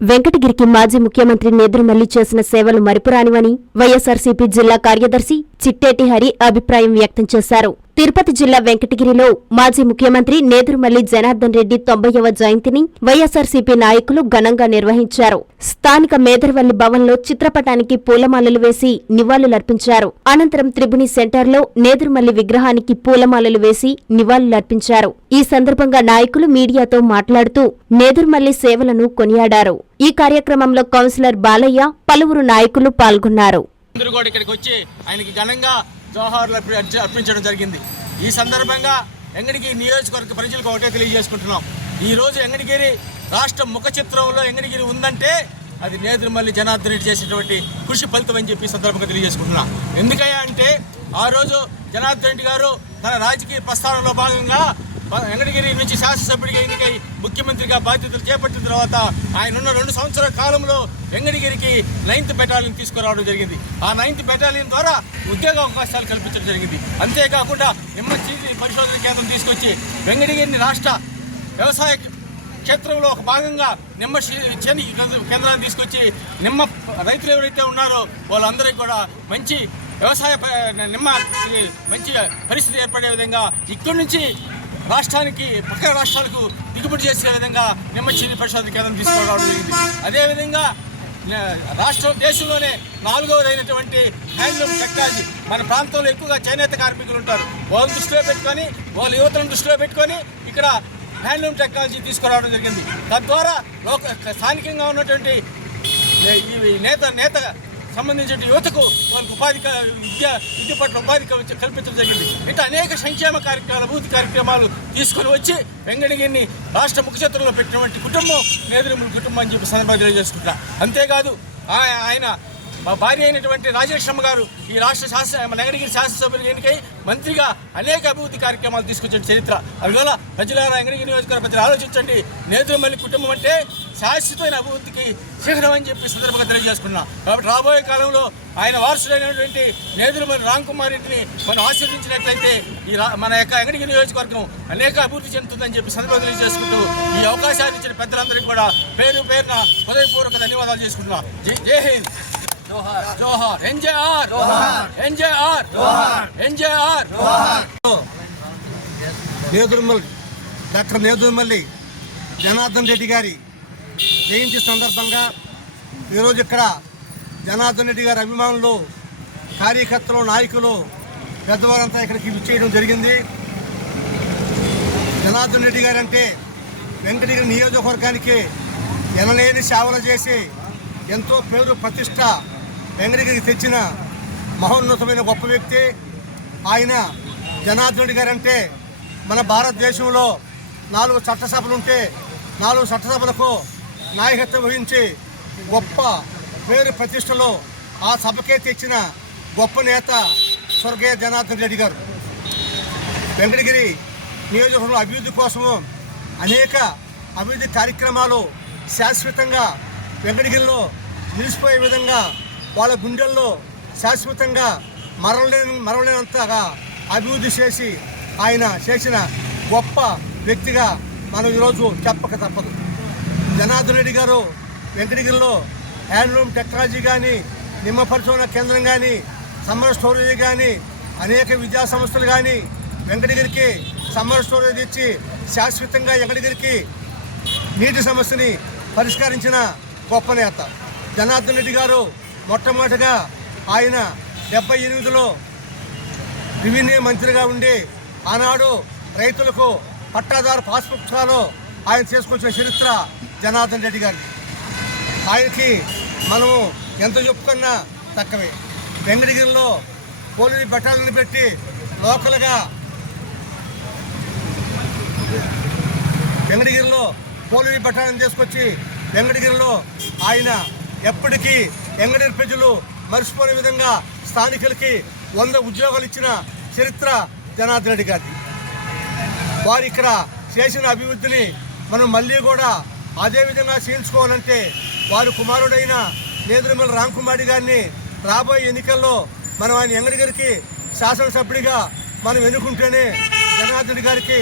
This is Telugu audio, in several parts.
వెంకటగిరికి మాజీ ముఖ్యమంత్రి నేదురుమల్లి చేసిన సేవలు మరిపురానివని వైఎస్సార్సీపీ జిల్లా కార్యదర్శి చిట్టేటి హరి అభిప్రాయం వ్యక్తం చేశారు. తిరుపతి జిల్లా వెంకటగిరిలో మాజీ ముఖ్యమంత్రి నేదురుమల్లి జనార్దన్ రెడ్డి 90వ జయంతిని వైఎస్సార్సీపీ నాయకులు ఘనంగా నిర్వహించారు. స్థానిక మేదర్వల్లి భవన్లో చిత్రపటానికి పూలమాలలు వేసి నివాళులర్పించారు. అనంతరం త్రిపుణి సెంటర్లో నేదురుమల్లి విగ్రహానికి పూలమాలలు వేసి నివాళులర్పించారు. ఈ సందర్భంగా నాయకులు మీడియాతో మాట్లాడుతూ నేదురుమల్లి సేవలను కొనియాడారు. ఈ కార్యక్రమంలో కౌన్సిలర్ బాలయ్య, పలువురు నాయకులు పాల్గొన్నారు. జోహార్లు అర్పించడం జరిగింది. ఈ సందర్భంగా వెంకటగిరి నియోజకవర్గ ప్రజలకు ఒకటే తెలియజేసుకుంటున్నాం. ఈరోజు వెంకటగిరి రాష్ట్ర ముఖ చిత్రంలో వెంకటగిరి ఉందంటే అది నేదురుమల్లి జనార్దన్ రెడ్డి చేసినటువంటి కృషి ఫలితం అని చెప్పి సందర్భంగా తెలియజేసుకుంటున్నాం. ఎందుకయ్యా అంటే ఆ రోజు జనార్దన్ రెడ్డి గారు తన రాజకీయ ప్రస్థానంలో భాగంగా వెంకటగిరి నుంచి శాసనసభ్యుడిగా ఎన్నికై ముఖ్యమంత్రిగా బాధ్యతలు చేపట్టిన తర్వాత ఆయన ఉన్న 2 సంవత్సరాల కాలంలో వెంకటగిరికి 9th బెటాలియన్ తీసుకురావడం జరిగింది. ఆ 9th బెటాలియన్ ద్వారా ఉద్యోగ అవకాశాలు కల్పించడం జరిగింది. అంతేకాకుండా నిమ్మ పరిశోధన కేంద్రం తీసుకొచ్చి వెంకటగిరిని రాష్ట్ర వ్యవసాయ క్షేత్రంలో ఒక భాగంగా నిమ్మ కేంద్రాన్ని తీసుకొచ్చి నిమ్మ రైతులు ఎవరైతే ఉన్నారో వాళ్ళందరికీ కూడా మంచి వ్యవసాయ నిమ్మ మంచి పరిస్థితి ఏర్పడే విధంగా ఇక్కడి నుంచి రాష్ట్రానికి పక్క రాష్ట్రాలకు దిగుబడి చేసే విధంగా నిమ్మ పరిశోధన కేంద్రం తీసుకురావడం జరిగింది. అదేవిధంగా దేశంలోనే 4వదైనటువంటి హ్యాండ్లూమ్ టెక్నాలజీ మన ప్రాంతంలో ఎక్కువగా చేనేత కార్మికులు ఉంటారు. వాళ్ళని దృష్టిలో పెట్టుకొని వాళ్ళ యువతను దృష్టిలో పెట్టుకొని ఇక్కడ హ్యాండ్లూమ్ టెక్నాలజీ తీసుకురావడం జరిగింది. తద్వారా స్థానికంగా ఉన్నటువంటి నేత సంబంధించిన యువతకు వాళ్ళకి విద్య పట్ల ఉపాధి కల్పించడం జరిగింది. ఇట్లా అనేక సంక్షేమ కార్యక్రమాలు, అభివృద్ధి కార్యక్రమాలు తీసుకొని వచ్చి వెంకటగిరిని రాష్ట్ర ముఖ్యచిత్రంలో పెట్టినటువంటి కుటుంబం నేదురుమల్లి కుటుంబం అని చెప్పి సందర్భంగా తెలియజేసుకుంటా. అంతేకాదు ఆయన మా భార్య అయినటువంటి రాజలక్ష్మ గారు ఈ రాష్ట్ర వెంకటగిరి శాసనసభ్యులు ఎన్నికై మంత్రిగా అనేక అభివృద్ధి కార్యక్రమాలు తీసుకొచ్చిన చరిత్ర. అందువల్ల ప్రజలారా వెంకటగిరి నియోజకవర్గ ప్రజలు ఆలోచించండి. నేదురుమల్లి కుటుంబం అంటే శాశ్వతమైన అభివృద్ధికి శిఖరం అని చెప్పి సందర్భంగా తెలియజేసుకున్నాం. కాబట్టి రాబోయే కాలంలో ఆయన వారసుడైనటువంటి నేదురుమల్లి రామ్కుమార్ రెడ్డిని మనం ఆశీర్వదించినట్లయితే మన యొక్క వెంకటగిరి నియోజకవర్గం అనేక అభివృద్ధి చెందుతుందని చెప్పి సందర్భంగా తెలియజేసుకుంటూ ఈ అవకాశాన్ని ఇచ్చిన పెద్దలందరికీ కూడా పేరున హృదయపూర్వక ధన్యవాదాలు చేసుకుంటున్నాం. జై హింద్, జోహార్, ఎన్జేఆర్, ఎన్జేఆర్, ఎన్జేఆర్. డాక్టర్ నేదురుమల్లి జనార్దన్ రెడ్డి గారి జయంతి సందర్భంగా ఈరోజు ఇక్కడ జనార్దన్ రెడ్డి గారి అభిమానులు, కార్యకర్తలు, నాయకులు, పెద్దవారంతా ఇక్కడికి విచ్చేయడం జరిగింది. జనార్దన్ రెడ్డి గారు అంటే వెంకటగిరి నియోజకవర్గానికి ఎనలేని సేవలు చేసి ఎంతో పేరు ప్రతిష్ట వెంకటగిరికి తెచ్చిన మహోన్నతమైన గొప్ప వ్యక్తి ఆయన. జనార్దన్ రెడ్డి గారు అంటే మన భారతదేశంలో 4 చట్టసభలు ఉంటే 4 చట్టసభలకు నాయకత్వం వహించి గొప్ప పేరు ప్రతిష్టలో ఆ సభకే తెచ్చిన గొప్ప నేత స్వర్గీయ జనార్దన్ రెడ్డి గారు. వెంకటగిరి నియోజకవర్గంలో అభివృద్ధి కోసము అనేక అభివృద్ధి కార్యక్రమాలు శాశ్వతంగా వెంకటగిరిలో నిలిచిపోయే విధంగా వాళ్ళ గుండెల్లో శాశ్వతంగా మరవలేనంతగా అభివృద్ధి చేసి ఆయన చేసిన గొప్ప వ్యక్తిగా మనం ఈరోజు చెప్పక తప్పదు. జనార్దన్ రెడ్డి గారు వెంకటగిరిలో హ్యాండ్లూమ్ టెక్నాలజీ కానీ, నిమ్మ పరిశోధన కేంద్రం కానీ, సమ్మర్ స్టోరేజ్ కానీ, అనేక విద్యా సంస్థలు కానీ వెంకటగిరికి సమ్మర్ స్టోరేజ్ ఇచ్చి శాశ్వతంగా వెంకటగిరికి నీటి సమస్యని పరిష్కరించిన గొప్ప నేత జనార్దన్ రెడ్డి గారు. మొట్టమొదటిగా ఆయన 78లో రెవెన్యూ మంత్రిగా ఉండి ఆనాడు రైతులకు పట్టాదారు పాస్ పుస్తకాలు ఆయన తీసుకొచ్చిన చరిత్ర జనార్దన్ రెడ్డి గారికి. ఆయనకి మనము ఎంత చెప్పుకున్నా తక్కువే. వెంకటగిరిలో పోలీసు బెటాలియన్ పెట్టి లోకల్గా వెంకటగిరిలో పోలీసు బెటాలియన్ తీసుకొచ్చి వెంకటగిరిలో ఆయన ఎప్పటికీ వెంకటగిరి ప్రజలు మర్చిపోయే విధంగా స్థానికులకి 100 ఉద్యోగాలు ఇచ్చిన చరిత్ర జనార్దన్ రెడ్డి గారిది. వారు ఇక్కడ చేసిన అభివృద్ధిని మనం మళ్ళీ కూడా అదేవిధంగా చేయించుకోవాలంటే వారి కుమారుడైన నేదురుమల్లి రామ్కుమార్ గారిని రాబోయే ఎన్నికల్లో మనం ఆయన వెంకటగిరికి శాసనసభ్యుడిగా మనం ఎన్నుకుంటేనే జనార్దన్ గారికి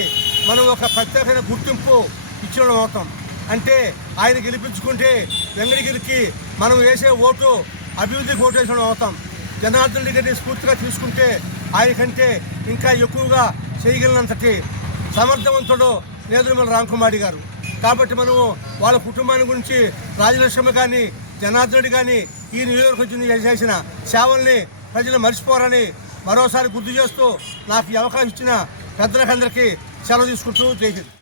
మనం ఒక ప్రత్యేకమైన గుర్తింపు ఇచ్చిన అవుతాం. అంటే ఆయన గెలిపించుకుంటే వెంకటగిరికి మనం వేసే ఓటు అభివృద్ధికి ఓటు వేసిన అవుతాం. జనార్దన్ రెడ్డి గారిని స్ఫూర్తిగా తీసుకుంటే ఆయన కంటే ఇంకా ఎక్కువగా చేయగలిగినంతటి సమర్థవంతుడు నేదురుమల్లి రామకుమారి గారు. కాబట్టి మనము వాళ్ళ కుటుంబాన్ని గురించి రాజలక్ష్మి కానీ జనార్దన్ రెడ్డి కానీ ఈ నియోజకవర్గం చేసిన సేవల్ని ప్రజలు మర్చిపోరని మరోసారి గుర్తు చేస్తూ నాకు ఈ అవకాశం ఇచ్చిన పెద్దలకందరికీ సెలవు తీసుకుంటూ జై హింద్.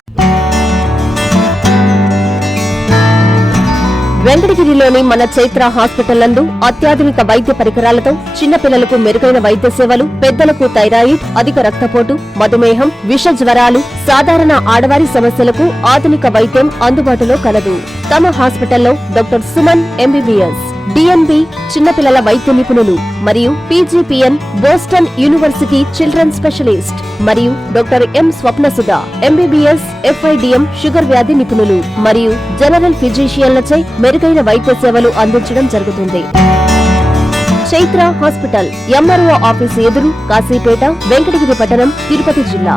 వెంకటగిరిలోని మన చైత్ర హాస్పిటల్ నందు అత్యాధునిక వైద్య పరికరాలతో చిన్నపిల్లలకు మెరుగైన వైద్య సేవలు, పెద్దలకు థైరాయిడ్, అధిక రక్తపోటు, మధుమేహం, విష జ్వరాలు, సాధారణ ఆడవారి సమస్యలకు ఆధునిక వైద్యం అందుబాటులో కలదు. తమ హాస్పిటల్లో డాక్టర్ సుమన్ ఎంబీబీఎస్, డిఎన్బి చిన్నపిల్లల వైద్య నిపుణులు మరియు PGPN Boston university children specialist మరియు doctor M Swapnasudha MBBS FIDM sugar వ్యాధి నిపుణులు మరియు జనరల్ ఫిజిషియన్లచే మెరుగైన వైద్య సేవలు అందించడం జరుగుతుంది. చైత్ర హాస్పిటల్, ఎంఆర్ఓ ఆఫీసు ఎదురు, కాశీపేట, వెంకటగిరి పట్టణం, తిరుపతి జిల్లా.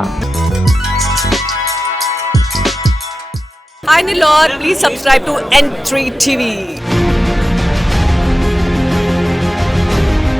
Hi Nilor, please subscribe to N3 TV.